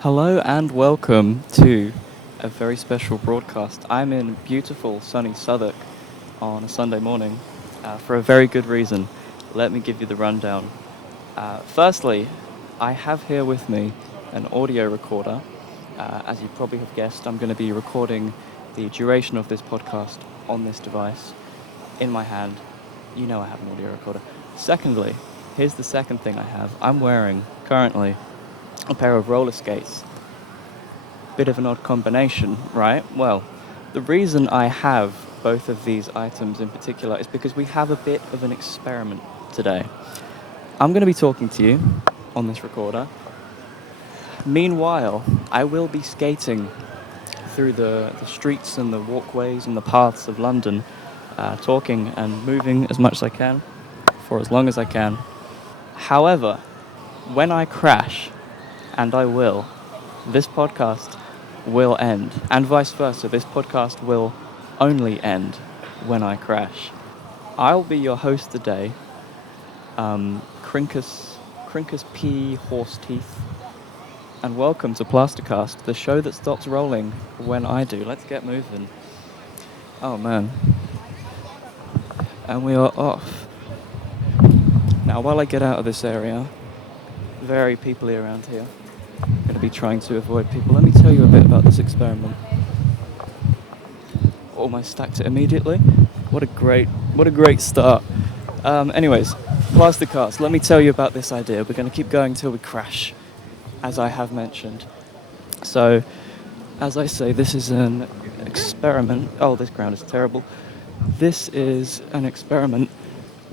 Hello and welcome to a very special broadcast. I'm in beautiful sunny Southwark on a Sunday morning for a very good reason. Let me give you the rundown. Firstly, I have here with me an audio recorder. As you probably have guessed, I'm going to be recording the duration of this podcast on this device in my hand. You know I have an audio recorder. Secondly, here's the second thing I have. I'm wearing currently a pair of roller skates. Bit of an odd combination, right? Well, the reason I have both of these items in particular is because we have a bit of an experiment today. I'm going to be talking to you on this recorder. Meanwhile, I will be skating through the streets and the walkways and the paths of London, talking and moving as much as I can for as long as I can. However, when I crash, and I will, this podcast will end, and vice versa. This podcast will only end when I crash. I'll be your host today, Crinkus P. Horse Teeth, and welcome to Plastercast, the show that stops rolling when I do. Let's get moving. Oh man. And we are off. Now, while I get out of this area, very peoply around here, I'm going to be trying to avoid people. Let me tell you a bit about this experiment. Almost stacked it immediately. What a great start. Anyways, Plastercast, let me tell you about this idea. We're going to keep going till we crash, as I have mentioned. So, as I say, this is an experiment. Oh, this ground is terrible. This is an experiment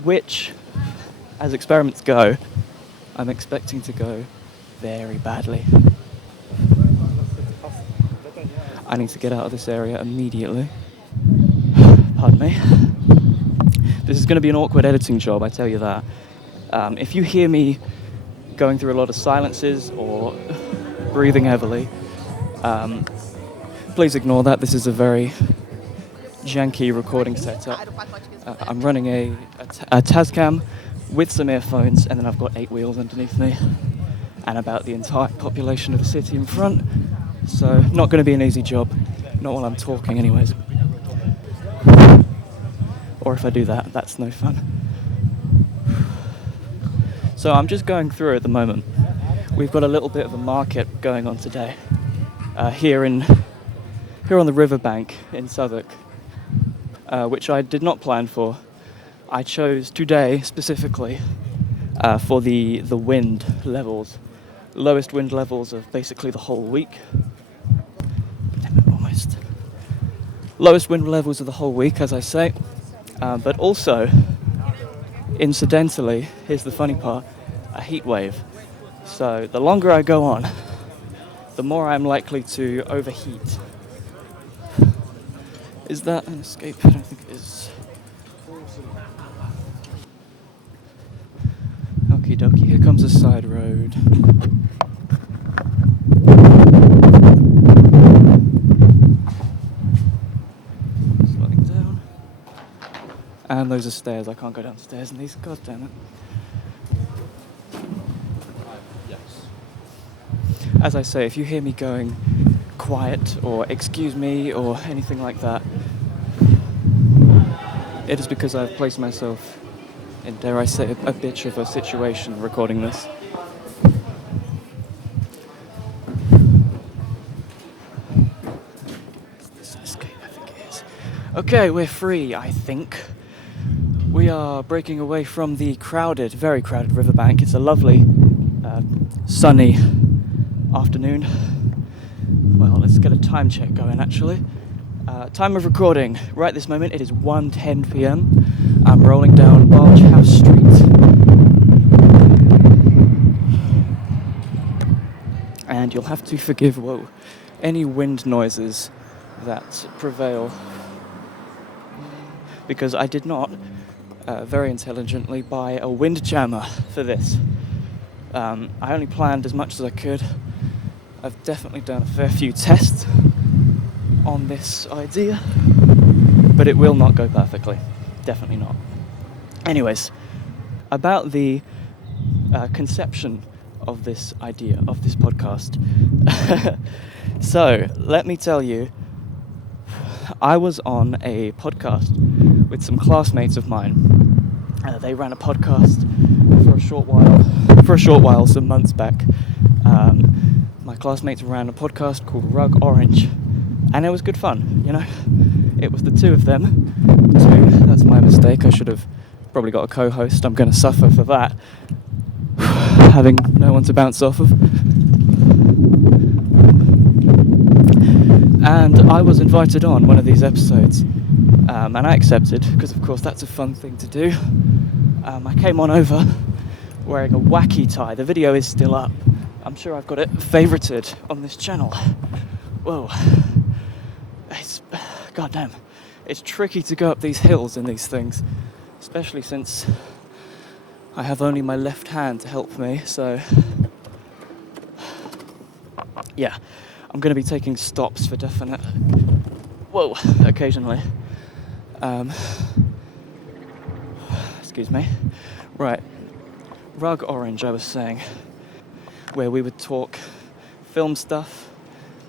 which, as experiments go, I'm expecting to go very badly. I need to get out of this area immediately. Pardon me. This is going to be an awkward editing job, I tell you that. If you hear me going through a lot of silences or breathing heavily, please ignore that. This is a very janky recording setup. I'm running a Tascam with some earphones, and then I've got 8 wheels underneath me and about the entire population of the city in front. So not going to be an easy job, not while I'm talking anyways. Or if I do that, that's no fun. So I'm just going through at the moment. We've got a little bit of a market going on today, here on the riverbank in Southwark, which I did not plan for. I chose today specifically for the wind levels, lowest wind levels of basically the whole week. Almost. Lowest wind levels of the whole week, as I say. But also, incidentally, here's the funny part, a heat wave. So the longer I go on, the more I'm likely to overheat. Is that an escape? I don't think it is. Okie dokie, here comes a side road. Slowing down. And those are stairs, I can't go downstairs in these, god damn it. Yes. As I say, if you hear me going quiet or excuse me or anything like that, it is because I've placed myself in, dare I say, a bitch of a situation recording this. Is this an escape? I think it is. Okay, we're free, I think. We are breaking away from the crowded, very crowded riverbank. It's a lovely, sunny afternoon. Well, let's get a time check going, actually. Time of recording, right this moment, it is 1:10 p.m. I'm rolling down Barge House Street. And you'll have to forgive, any wind noises that prevail. Because I did not, very intelligently, buy a wind jammer for this. I only planned as much as I could. I've definitely done a fair few tests on this idea. but it will not go perfectly. Definitely not. Anyways, about the conception of this idea, of this podcast. So, let me tell you, I was on a podcast with some classmates of mine. They ran a podcast for a short while, some months back. My classmates ran a podcast called Rug Orange, and it was good fun, you know. It was the two of them. That's my mistake. I should have probably got a co-host. I'm going to suffer for that. Having no one to bounce off of. And I was invited on one of these episodes, and I accepted, because of course that's a fun thing to do. I came on over wearing a wacky tie. The video is still up. I'm sure I've got it favorited on this channel. Whoa. Goddamn. It's tricky to go up these hills in these things, especially since I have only my left hand to help me, so yeah, I'm going to be taking stops for definite, occasionally. Excuse me. Right, Rug Orange, I was saying, where we would talk film stuff,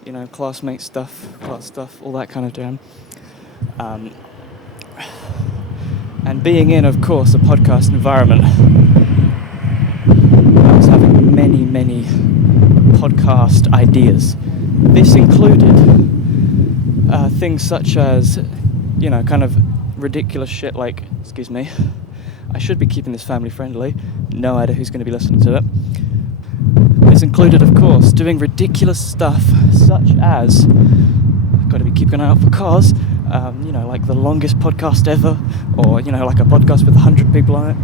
you know, classmate stuff, class stuff, all that kind of jam. And being in, of course, a podcast environment, I was having many podcast ideas. This included things such as, you know, kind of ridiculous shit like, excuse me, I should be keeping this family friendly, no idea who's going to be listening to it. This included, of course, doing ridiculous stuff such as, I've got to be keeping an eye out for cars, you know, like the longest podcast ever, or, you know, like a podcast with 100 people on it.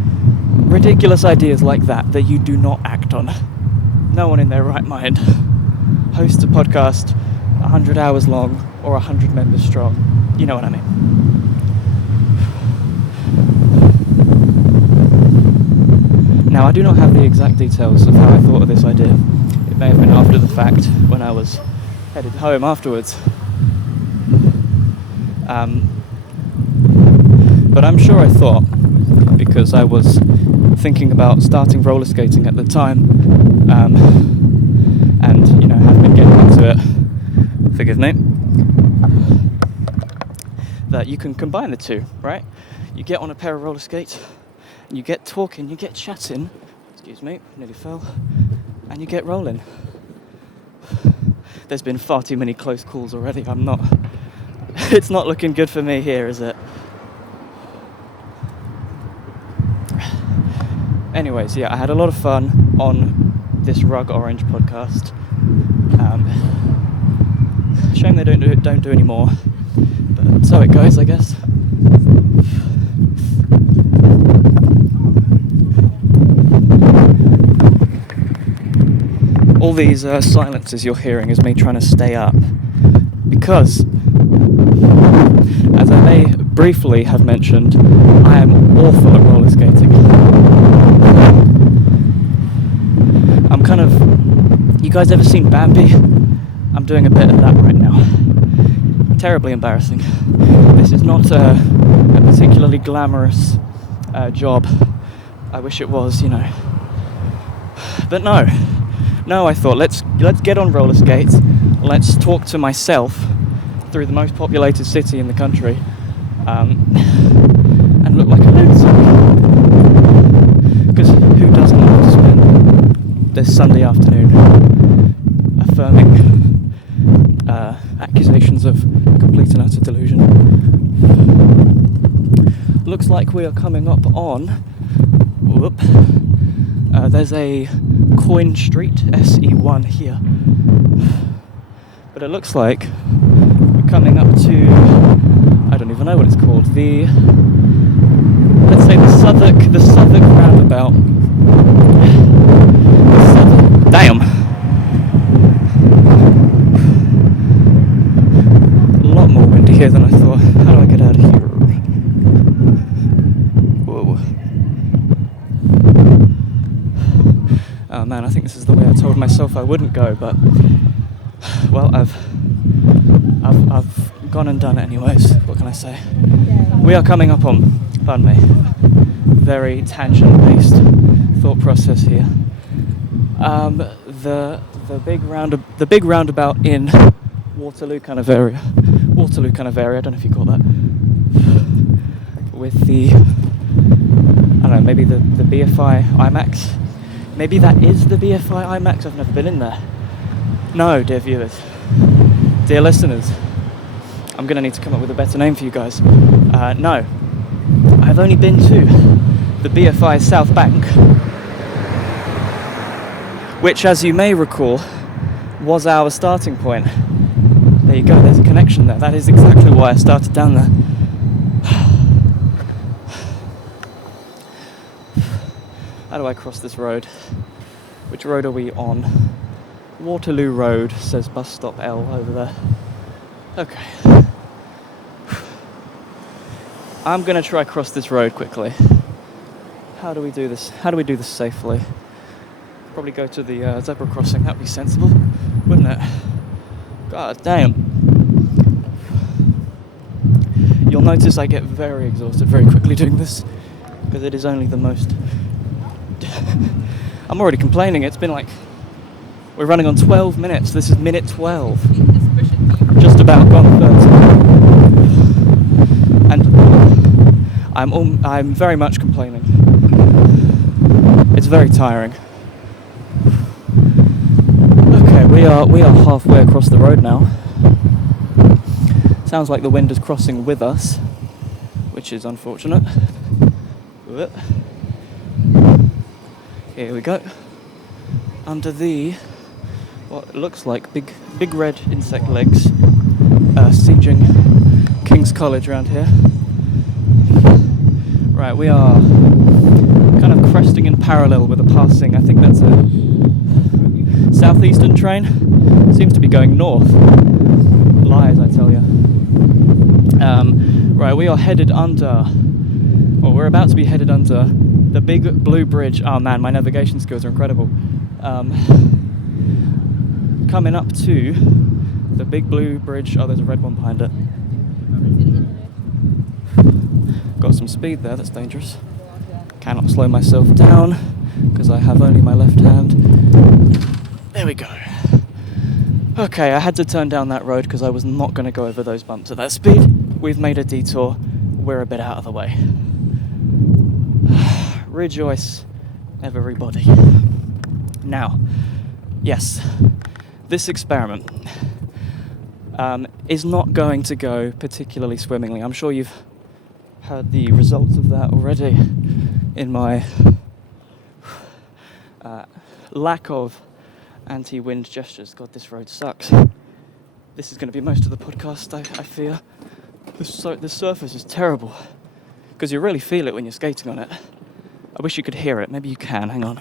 Ridiculous ideas like that you do not act on. No one in their right mind hosts a podcast 100 hours long or 100 members strong. You know what I mean. Now, I do not have the exact details of how I thought of this idea. It may have been after the fact, when I was headed home afterwards. But I'm sure I thought, because I was thinking about starting roller skating at the time, and, you know, have been getting into it, forgive me, that you can combine the two, right? You get on a pair of roller skates, and you get talking, you get chatting, excuse me, nearly fell, and you get rolling. There's been far too many close calls already. It's not looking good for me here, is it? Anyways, yeah, I had a lot of fun on this Rug Orange podcast. Shame they don't do any more, but so it goes, I guess. All these silences you're hearing is me trying to stay up, because, as I may briefly have mentioned, I am awful at roller skating. I'm kind of... You guys ever seen Bambi? I'm doing a bit of that right now. Terribly embarrassing. This is not a particularly glamorous job. I wish it was, you know. But no, I thought, let's get on roller skates. Let's talk to myself through the most populated city in the country, and look like a lunatic. Because who doesn't want to spend this Sunday afternoon affirming accusations of complete and utter delusion? Looks like we are coming up on... there's a Coin Street, SE1 here. But it looks like we're coming up to... I don't even know what it's called. Let's say the Southwark roundabout. Damn! A lot more windy here than I thought. How do I get out of here? Whoa. Oh man, I think this is the way I told myself I wouldn't go, but... Well, I've gone and done it anyways. What can I say? We are coming up on, pardon me, very tangent-based thought process here. The big roundabout in Waterloo kind of area. I don't know if you call that. With the, I don't know, maybe the BFI IMAX. Maybe that is the BFI IMAX. I've never been in there. No, dear viewers, dear listeners, I'm going to need to come up with a better name for you guys. No, I've only been to the BFI South Bank, which, as you may recall, was our starting point. There you go, there's a connection there. That is exactly why I started down there. How do I cross this road? Which road are we on? Waterloo Road, says bus stop L over there. Okay. I'm gonna try cross this road quickly. How do we do this? How do we do this safely? Probably go to the zebra crossing. That'd be sensible, wouldn't it? God damn. You'll notice I get very exhausted very quickly doing this, because it is only the most... I'm already complaining. It's been like... We're running on 12 minutes. This is minute 12. Just about gone 30. And I'm very much complaining. It's very tiring. Okay, we are halfway across the road now. Sounds like the wind is crossing with us, which is unfortunate. Here we go. Under the what looks like big red insect legs, sieging King's College around here. Right, we are kind of cresting in parallel with a passing. I think that's a southeastern train. Seems to be going north. Lies, I tell you. Right, we are headed under, well, we're about to be headed under the big blue bridge. Oh man, my navigation skills are incredible. Coming up to the big blue bridge. Oh, there's a red one behind it. Got some speed there, that's dangerous. Cannot slow myself down because I have only my left hand. There we go. Okay, I had to turn down that road because I was not going to go over those bumps at that speed. We've made a detour. We're a bit out of the way. Rejoice, everybody. Now, yes, this experiment is not going to go particularly swimmingly. I'm sure you've heard the results of that already in my lack of anti-wind gestures. God, this road sucks. This is going to be most of the podcast, I fear. The surface is terrible because you really feel it when you're skating on it. I wish you could hear it. Maybe you can. Hang on.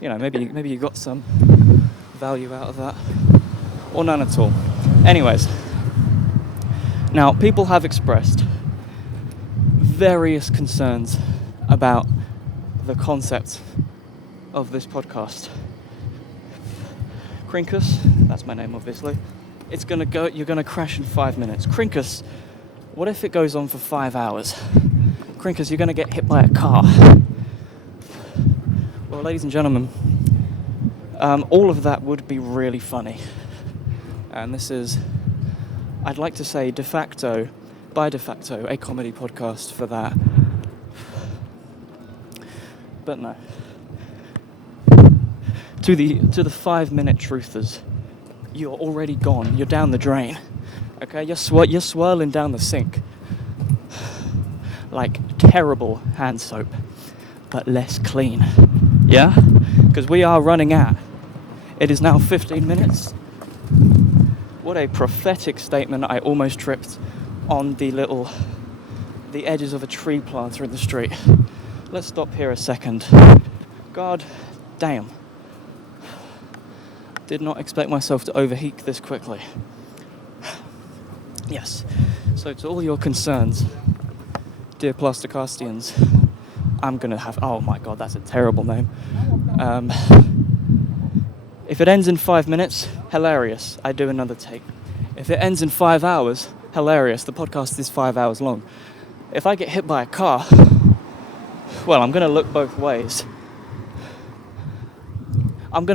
You know, maybe you got some value out of that, or none at all. Anyways, now people have expressed various concerns about the concept of this podcast. Crinkus, that's my name obviously. It's gonna go. You're gonna crash in 5 minutes. Crinkus, what if it goes on for 5 hours? Crinkus, you're gonna get hit by a car. Well, ladies and gentlemen, all of that would be really funny. And this is, I'd like to say by de facto, a comedy podcast for that. But no. To the 5 minute truthers, you're already gone. You're down the drain. Okay, you're swirling down the sink. Like terrible hand soap, but less clean. Yeah? Because we are running out. It is now 15 minutes. What a prophetic statement. I almost tripped on the edges of a tree planter in the street. Let's stop here a second. God damn. Did not expect myself to overheat this quickly. Yes. So to all your concerns, dear Plastercastians, I'm going to have... Oh my god, that's a terrible name. If it ends in 5 minutes, hilarious, I do another take. If it ends in 5 hours, hilarious, the podcast is 5 hours long. If I get hit by a car, well, I'm going to look both ways. But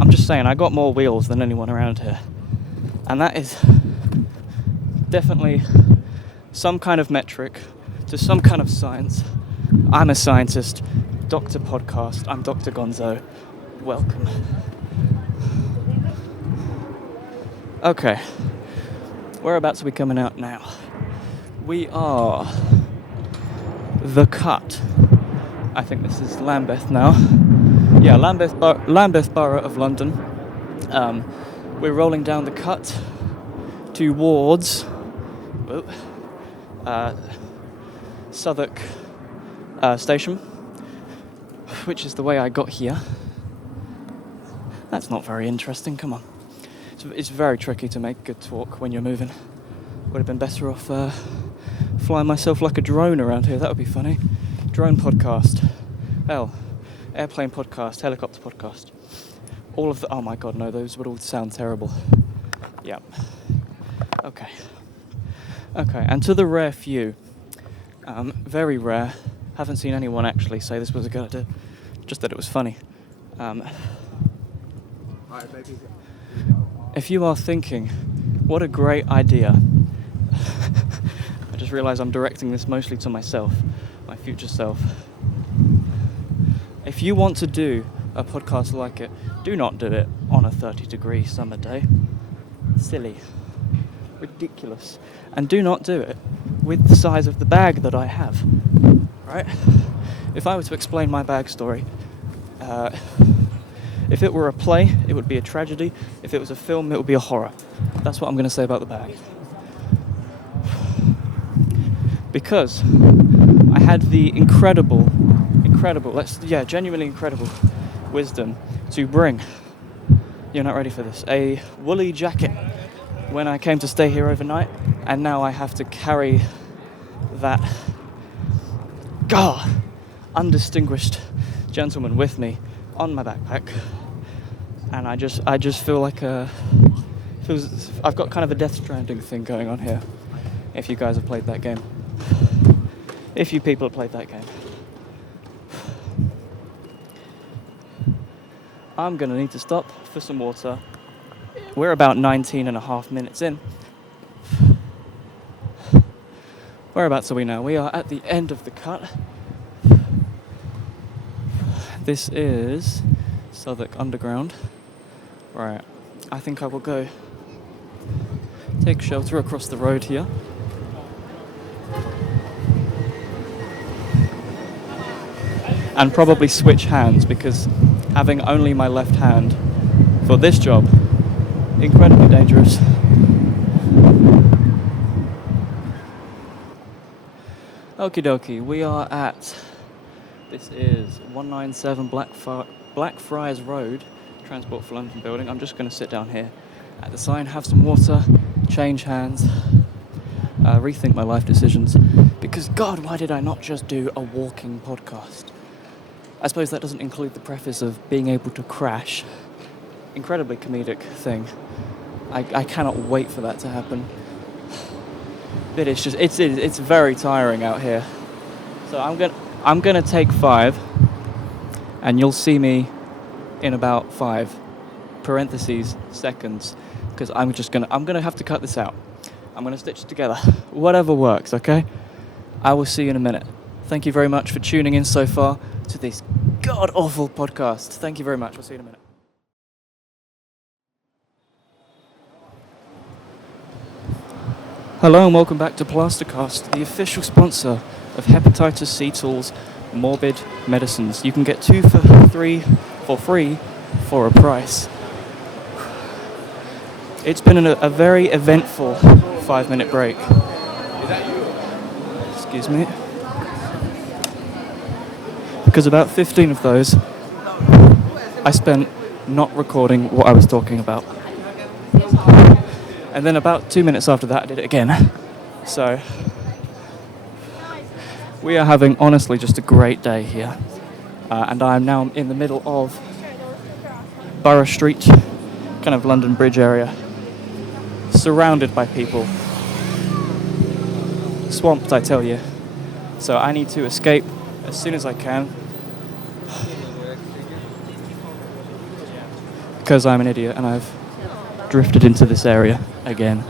I'm just saying, I got more wheels than anyone around here. And that is definitely some kind of metric to some kind of science. I'm a scientist. Dr. Podcast. I'm Dr. Gonzo. Welcome. Okay. Whereabouts are we coming out now? We are the Cut. I think this is Lambeth now. Yeah, Lambeth Borough of London. We're rolling down the Cut towards Southwark Station, which is the way I got here. That's not very interesting, come on. It's very tricky to make good talk when you're moving. Would have been better off flying myself like a drone around here, that would be funny. Drone podcast. Hell, airplane podcast, helicopter podcast. All of the, oh my god, no, those would all sound terrible. Yeah. Okay, and to the rare few, very rare, haven't seen anyone actually say this was a good idea, just that it was funny. If you are thinking, what a great idea, I just realised I'm directing this mostly to myself, my future self. If you want to do a podcast like it, do not do it on a 30-degree summer day. Silly. Ridiculous. And do not do it with the size of the bag that I have. Right? If I were to explain my bag story, if it were a play, it would be a tragedy. If it was a film, it would be a horror. That's what I'm going to say about the bag. Because I had the genuinely incredible wisdom to bring, you're not ready for this, a woolly jacket when I came to stay here overnight, and now I have to carry that undistinguished gentleman with me on my backpack, and I just feel like I've got kind of a Death Stranding thing going on here. If you guys have played that game, if you people have played that game, I'm gonna need to stop for some water. We're about 19 and a half minutes in. Whereabouts are we now? We are at the end of the Cut. This is Southwark Underground. Right, I think I will go take shelter across the road here. And probably switch hands, because having only my left hand for this job, incredibly dangerous. Okie dokie, we are at, this is 197 Blackfriars Road, Transport for London building. I'm just going to sit down here at the sign, have some water, change hands, rethink my life decisions, because God, why did I not just do a walking podcast? I suppose that doesn't include the preface of being able to crash. Incredibly comedic thing. I cannot wait for that to happen. But it's very tiring out here. So I'm gonna take 5, and you'll see me in about 5 parentheses seconds, because I'm gonna have to cut this out. I'm gonna stitch it together. Whatever works, okay? I will see you in a minute. Thank you very much for tuning in so far to this god-awful podcast. Thank you very much. We'll see you in a minute. Hello and welcome back to Plastercast, the official sponsor of Hepatitis C Tools Morbid Medicines. You can get 2 for 3 for free for a price. It's been a very eventful 5-minute break. Excuse me. Because about 15 of those I spent not recording what I was talking about. And then about 2 minutes after that I did it again. So we are having honestly just a great day here. And I am now in the middle of Borough Street, kind of London Bridge area, surrounded by people. Swamped, I tell you. So I need to escape as soon as I can because I'm an idiot and I've drifted into this area again.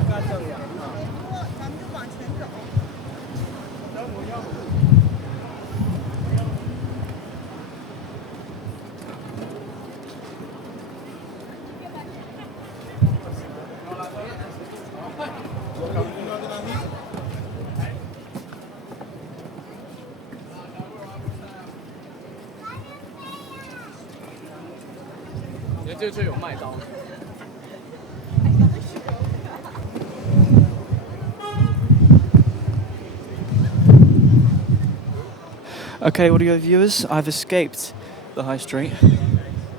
Okay, audio viewers, I've escaped the high street.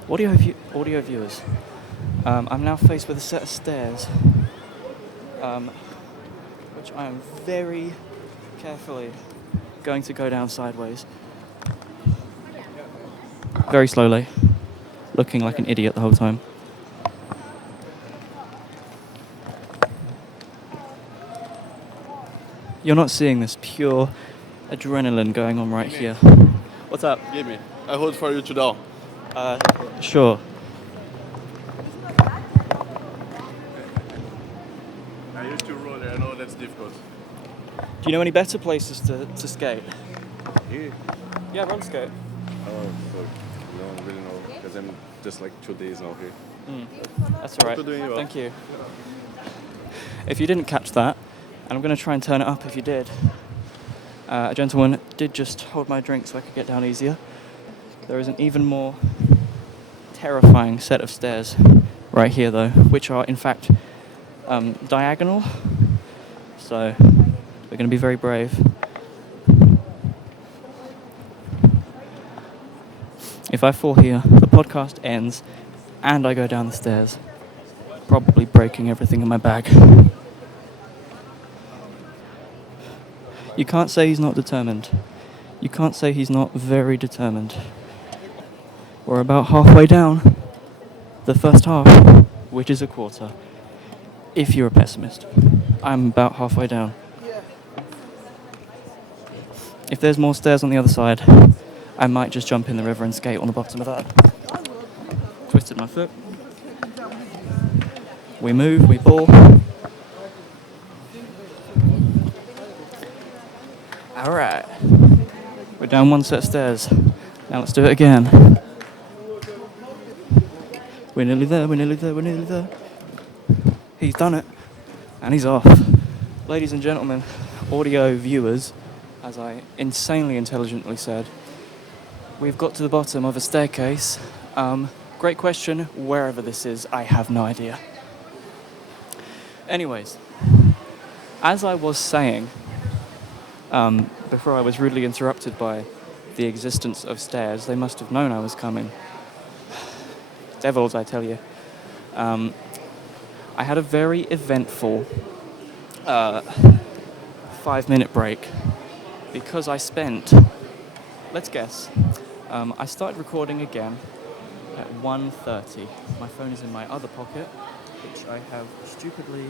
Audio viewers, I'm now faced with a set of stairs, which I am very carefully going to go down sideways. Very slowly, looking like an idiot the whole time. You're not seeing this pure adrenaline going on right here. What's up? Give me. I hold for you to down. Sure. I used to roller. I know that's difficult. Do you know any better places to skate? Here? Yeah, roller skate. Oh, fuck. No, really no. Because I'm just like 2 days now here. That's all right. What doing you Thank you. If you didn't catch that, and I'm going to try and turn it up if you did, a gentleman did just hold my drink so I could get down easier. There is an even more terrifying set of stairs right here, though, which are in fact diagonal. So we're going to be very brave. If I fall here, the podcast ends, and I go down the stairs, probably breaking everything in my bag. You can't say he's not determined. You can't say he's not very determined. We're about halfway down the first half, which is a quarter. If you're a pessimist, I'm about halfway down. If there's more stairs on the other side, I might just jump in the river and skate on the bottom of that. Twisted my foot. We move, we pull. Alright. We're down one set of stairs. Now let's do it again. We're nearly there, we're nearly there, we're nearly there. He's done it. And he's off. Ladies and gentlemen, audio viewers, as I insanely intelligently said, we've got to the bottom of a staircase. Great question. Wherever this is, I have no idea. Anyways, as I was saying, before I was rudely interrupted by the existence of stairs, they must have known I was coming. Devils, I tell you. I had a very eventful 5-minute break because I spent, let's guess, I started recording again at 1:30. My phone is in my other pocket, which I have stupidly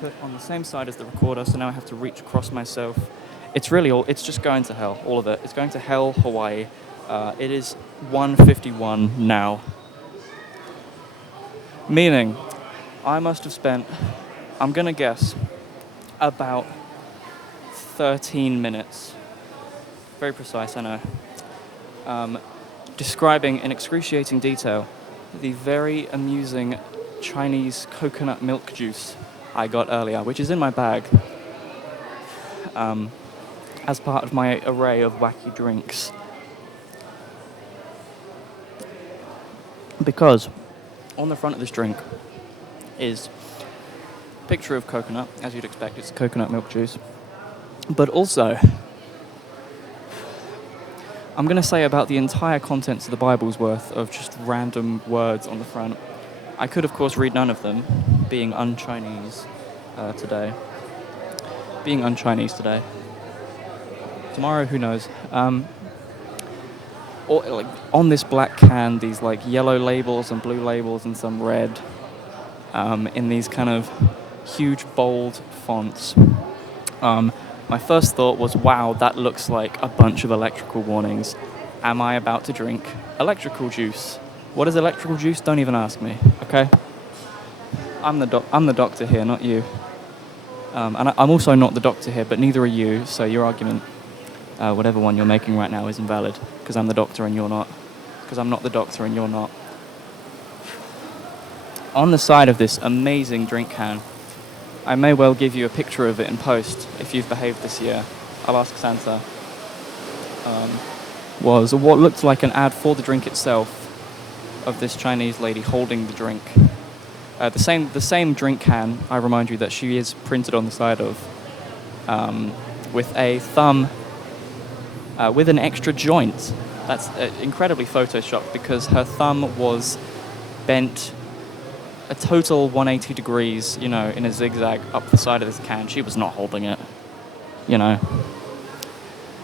put on the same side as the recorder, so now I have to reach across myself. It's just going to hell, all of it. It's going to hell, Hawaii. It is 1:51 now. Meaning, I must have spent, I'm going to guess, about 13 minutes. Very precise, I know. Describing in excruciating detail the very amusing Chinese coconut milk juice I got earlier, which is in my bag, as part of my array of wacky drinks. Because on the front of this drink is a picture of coconut, as you'd expect, it's coconut milk juice. But also, I'm going to say about the entire contents of the Bible's worth of just random words on the front. I could, of course, read none of them, being un-Chinese today. Being un-Chinese today. Tomorrow, who knows? or like on this black can, these like yellow labels and blue labels and some red, in these kind of huge bold fonts. Um, my first thought was, wow, that looks like a bunch of electrical warnings. Am I about to drink electrical juice? What is electrical juice? Don't even ask me, okay? I'm the doctor here, not you. And I'm also not the doctor here, but neither are you, so your argument, whatever one you're making right now, is invalid, because I'm the doctor and you're not. Because I'm not the doctor and you're not. On the side of this amazing drink can, I may well give you a picture of it in post if you've behaved this year. I'll ask Santa. Was what looked like an ad for the drink itself of this Chinese lady holding the drink. The same drink can, I remind you, that she is printed on the side of, with a thumb, with an extra joint. That's incredibly photoshopped because her thumb was bent a total 180 degrees, in a zigzag up the side of this can. She was not holding it,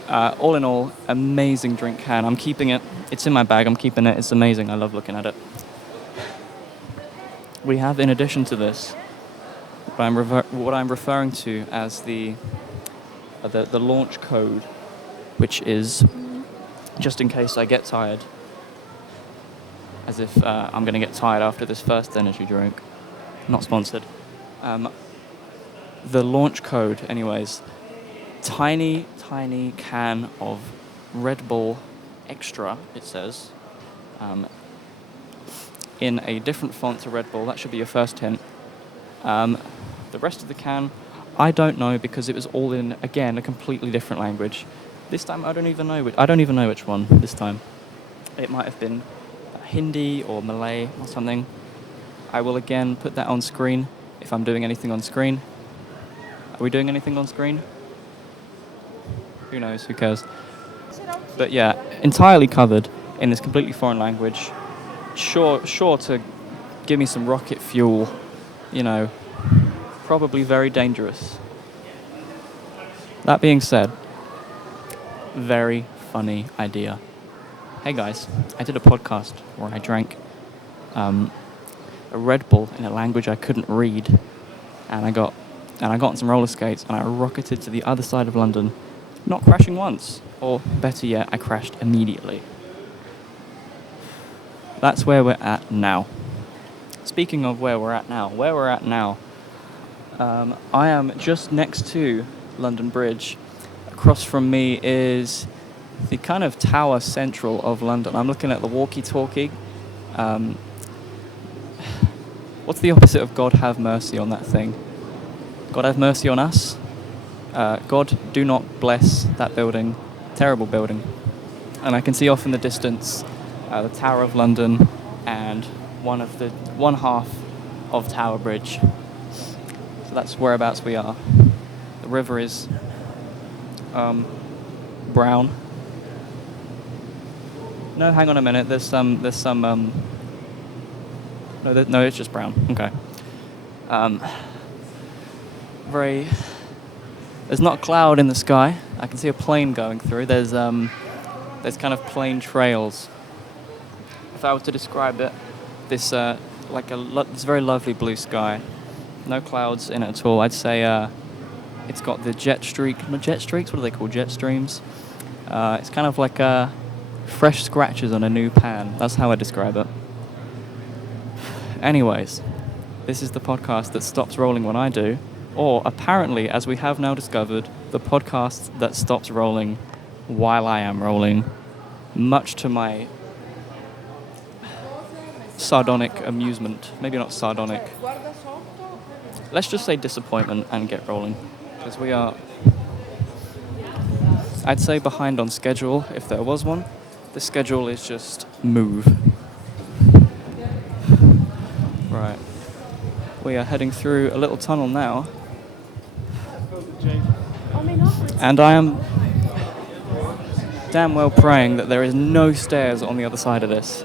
All in all, amazing drink can. I'm keeping it. It's in my bag. I'm keeping it. It's amazing. I love looking at it. We have, in addition to this, what I'm referring to as the launch code, which is, just in case I get tired, as if I'm going to get tired after this first energy drink. Not sponsored. The launch code, anyways, tiny can of Red Bull Extra, it says, in a different font to Red Bull. That should be your first hint. The rest of the can, I don't know, because it was all in, again, a completely different language. This time I don't even know which one this time. It might have been Hindi or Malay or something. I will again put that on screen if I'm doing anything on screen. Are we doing anything on screen? Who knows? Who cares? But yeah, entirely covered in this completely foreign language. Sure to give me some rocket fuel, probably very dangerous. That being said, very funny idea. Hey guys, I did a podcast where I drank a Red Bull in a language I couldn't read, and I got on some roller skates and I rocketed to the other side of London, not crashing once, or better yet, I crashed immediately. That's where we're at now. Speaking of where we're at now, I am just next to London Bridge. Across from me is the kind of tower central of London. I'm looking at the walkie-talkie. What's the opposite of God have mercy on that thing? God have mercy on us? God do not bless that building. Terrible building. And I can see off in the distance the Tower of London and one half of Tower Bridge. So that's whereabouts we are. The river is brown. No, hang on a minute. There's some. No, it's just brown. Okay. There's not a cloud in the sky. I can see a plane going through. There's kind of plane trails. If I were to describe it, this this very lovely blue sky, no clouds in it at all. I'd say it's got the jet streaks. What are they called? Jet streams. It's kind of like fresh scratches on a new pan. That's how I describe it. Anyways, this is the podcast that stops rolling when I do, or apparently, as we have now discovered, the podcast that stops rolling while I am rolling, much to my sardonic amusement. Maybe not sardonic. Let's just say disappointment and get rolling, because we are, I'd say, behind on schedule, if there was one. The schedule is just move. Right. We are heading through a little tunnel now. And I am damn well praying that there is no stairs on the other side of this.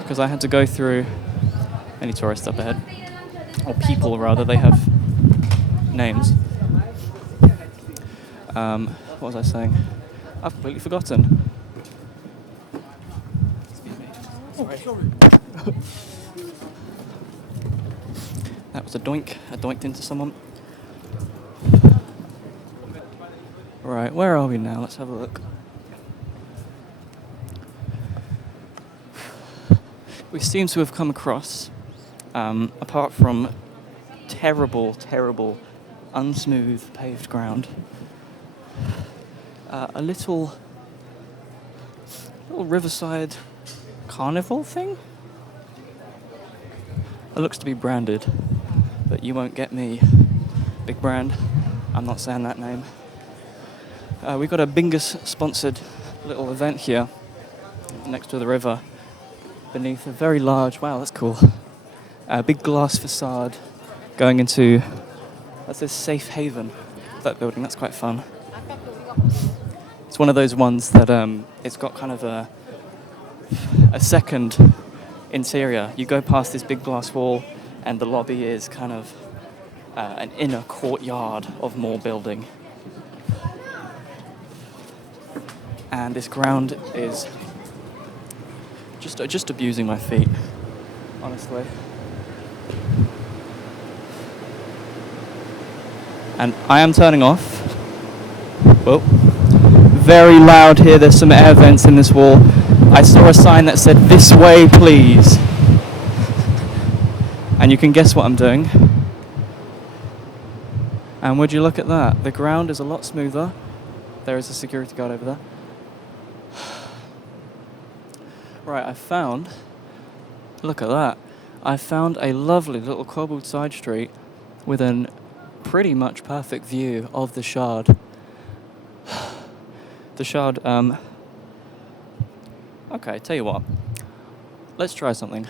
Because I had to go through any tourists up ahead. Or people, rather. They have names. What was I saying? I've completely forgotten. That was a doink. I doinked into someone. Right, where are we now? Let's have a look. We seem to have come across, apart from terrible, unsmooth paved ground, a little riverside carnival thing. It looks to be branded, but you won't get me. Big brand. I'm not saying that name. We've got a Bingus sponsored little event here next to the river beneath a very large, wow, that's cool, big glass facade going into, that says Safe Haven, that building. That's quite fun. It's one of those ones that it's got kind of a second interior. You go past this big glass wall and the lobby is kind of an inner courtyard of more building. And this ground is just abusing my feet, honestly. And I am turning off. Whoa. Very loud here. There's some air vents in this wall. I saw a sign that said, "This way, please." And you can guess what I'm doing. And would you look at that? The ground is a lot smoother. There is a security guard over there. Right, look at that. I found a lovely little cobbled side street with a pretty much perfect view of the Shard. The Shard, okay, tell you what. Let's try something.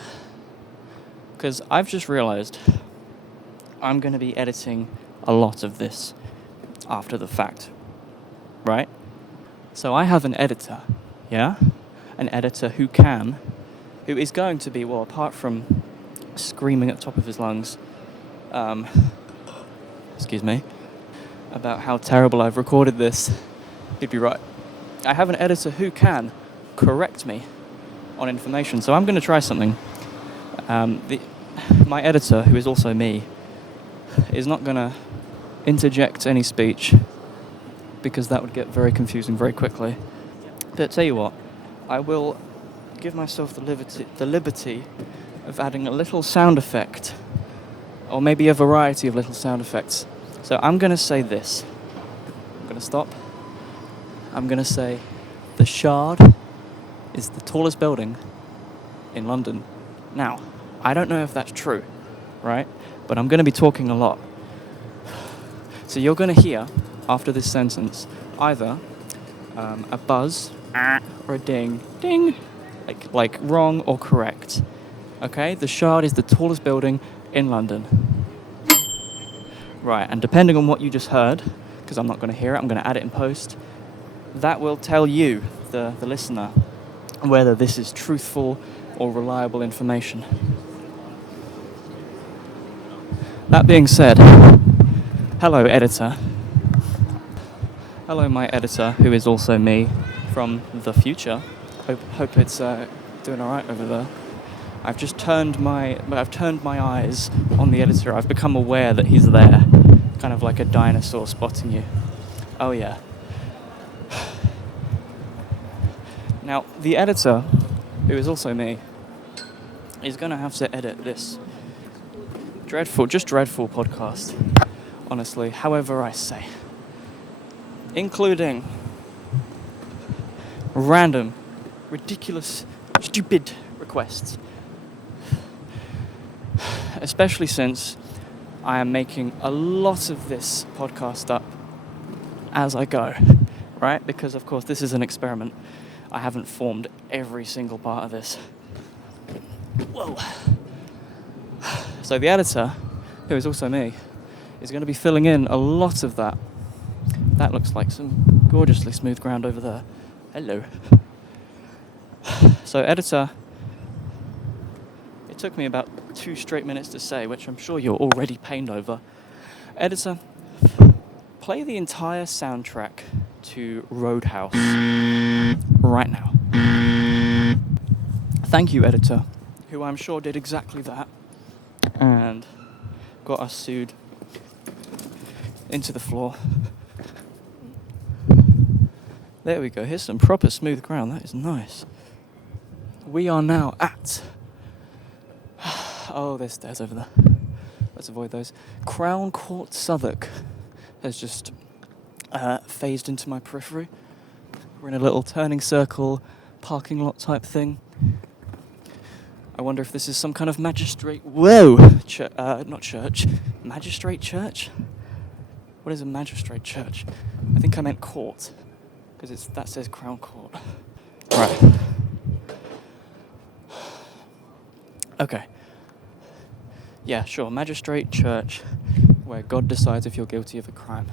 Because I've just realised I'm going to be editing a lot of this after the fact. Right? So I have an editor, yeah? An editor who is going to be, well, apart from screaming at the top of his lungs, excuse me, about how terrible I've recorded this, he'd be right. I have an editor who can correct me on information, so I'm going to try something. My editor, who is also me, is not going to interject any speech because that would get very confusing very quickly. But tell you what, I will give myself the liberty of adding a little sound effect, or maybe a variety of little sound effects. So I'm going to say this. I'm going to stop. I'm going to say the Shard is the tallest building in London. Now, I don't know if that's true, right? But I'm going to be talking a lot. So you're going to hear, after this sentence, either a buzz or a ding, ding, like wrong or correct. Okay, the Shard is the tallest building in London. Right, and depending on what you just heard, because I'm not going to hear it, I'm going to add it in post, that will tell you, the listener, whether this is truthful or reliable information. That being said, hello, editor. Hello, my editor, who is also me from the future. Hope it's doing all right over there. I've turned my eyes on the editor. I've become aware that he's there, kind of like a dinosaur spotting you. Oh yeah. Now, the editor, who is also me, is going to have to edit this dreadful podcast, honestly, however I say. Including random, ridiculous, stupid requests. Especially since I am making a lot of this podcast up as I go, right? Because, of course, this is an experiment. I haven't formed every single part of this. Whoa. So the editor, who is also me, is going to be filling in a lot of that. That looks like some gorgeously smooth ground over there. Hello. So editor, it took me about 2 straight minutes to say, which I'm sure you're already pained over. Editor, play the entire soundtrack to Roadhouse right now. Thank you, editor, who I'm sure did exactly that and got us sued into the floor. There we go. Here's some proper smooth ground. That is nice. We are now at... Oh, there's stairs over there. Let's avoid those. Crown Court, Southwark has just phased into my periphery. We're in a little turning circle, parking lot type thing. I wonder if this is some kind of magistrate... Whoa! Not church. Magistrate church? What is a magistrate church? I think I meant court, because that says Crown Court. Right. Okay. Yeah, sure. Magistrate church, where God decides if you're guilty of a crime.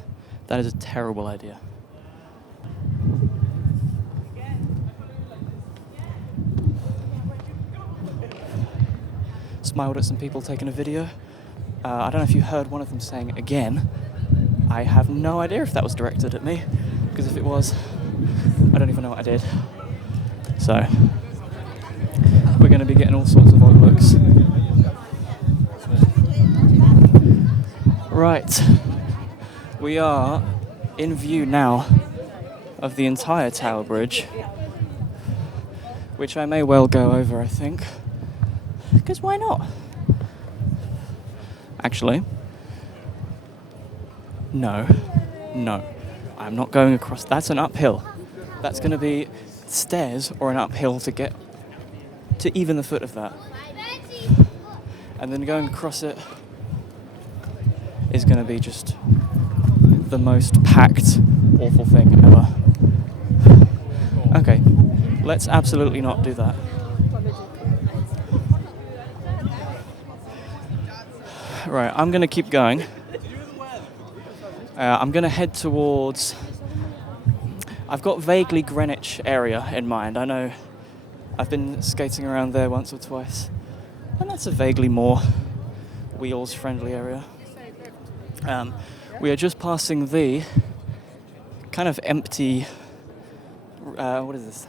That is a terrible idea. Smiled at some people taking a video. I don't know if you heard one of them saying again. I have no idea if that was directed at me, because if it was, I don't even know what I did. So, we're going to be getting all sorts of odd looks. Right. We are in view now of the entire Tower Bridge, which I may well go over, I think. Because why not? Actually, no. I'm not going across. That's an uphill. That's going to be stairs or an uphill to get to even the foot of that. And then going across it is going to be just the most packed, awful thing ever. Okay, let's absolutely not do that. Right, I'm going to keep going. I'm going to head towards... I've got vaguely Greenwich area in mind. I know I've been skating around there once or twice. And that's a vaguely more wheels-friendly area. We are just passing the kind of empty... what is this?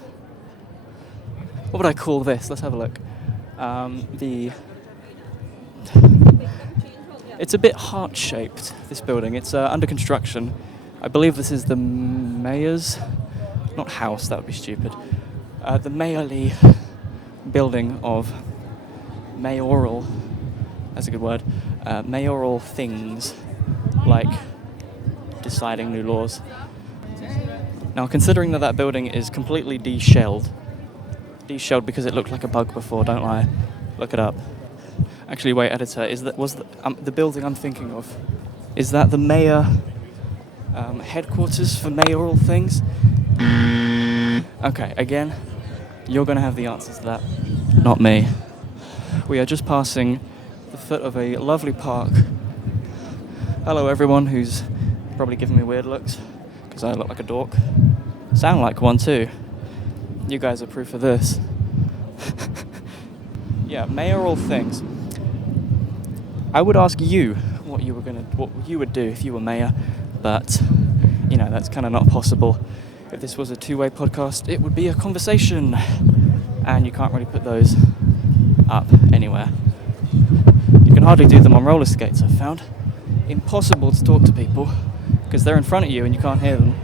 What would I call this? Let's have a look. It's a bit heart-shaped, this building. It's under construction. I believe this is the mayor's... Not house, that would be stupid. The mayorly building of mayoral... That's a good word. Mayoral things, like deciding new laws. Now, considering that building is completely de-shelled because it looked like a bug before, don't lie. Look it up. Actually, wait, editor, was the building I'm thinking of, is that the mayor headquarters for mayoral things? Okay, again, you're going to have the answers to that, not me. We are just passing the foot of a lovely park. Hello, everyone who's probably giving me weird looks, because I look like a dork. Sound like one, too. You guys are proof of this. Yeah, mayoral things. I would ask you what you would do if you were mayor, but that's kind of not possible. If this was a two-way podcast, it would be a conversation, and you can't really put those up anywhere. You can hardly do them on roller skates, I've found. Impossible to talk to people because they're in front of you and you can't hear them,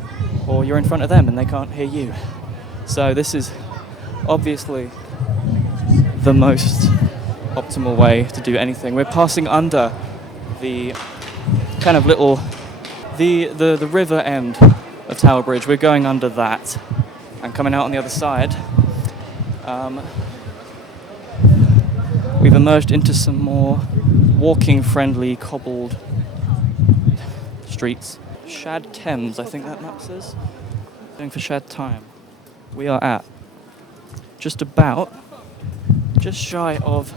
or you're in front of them and they can't hear you. So this is obviously the most optimal way to do anything. We're passing under the kind of little the river end of Tower Bridge. We're going under that and coming out on the other side. We've emerged into some more walking friendly cobbled streets. Shad Thames, I think that map says. Going for Shad Time. We are at just shy of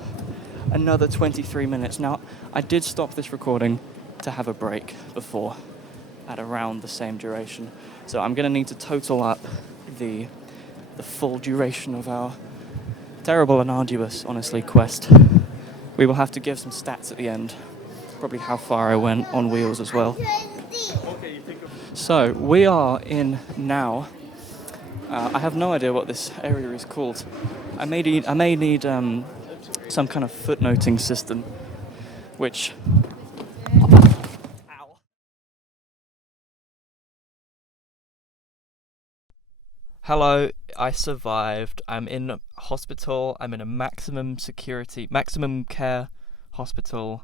another 23 minutes. Now, I did stop this recording to have a break before at around the same duration. So I'm going to need to total up the full duration of our terrible and arduous, honestly, quest. We will have to give some stats at the end. Probably how far I went on wheels as well. So, we are in now I have no idea what this area is called. I may need some kind of footnoting system, which. Ow. Hello, I survived. I'm in hospital. I'm in a maximum security, maximum care hospital.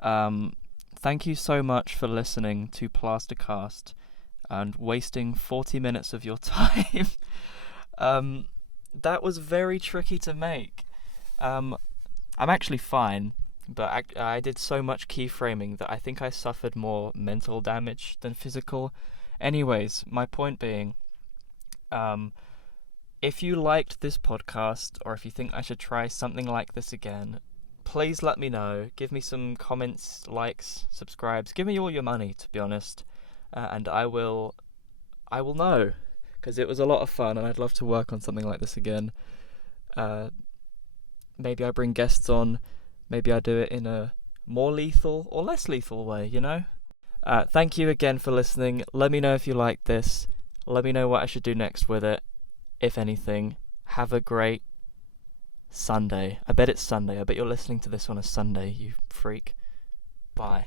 Um, Thank you so much for listening to Plastercast and wasting 40 minutes of your time. um, that was very tricky to make. I'm actually fine, but I did so much keyframing that I think I suffered more mental damage than physical. Anyways, my point being, if you liked this podcast, or if you think I should try something like this again, please let me know. Give me some comments, likes, subscribes. Give me all your money, to be honest, and I will know, because it was a lot of fun, and I'd love to work on something like this again. Maybe I bring guests on. Maybe I do it in a more lethal or less lethal way, you know? Thank you again for listening. Let me know if you like this. Let me know what I should do next with it, if anything. Have a great Sunday. I bet it's Sunday. I bet you're listening to this on a Sunday, you freak. Bye.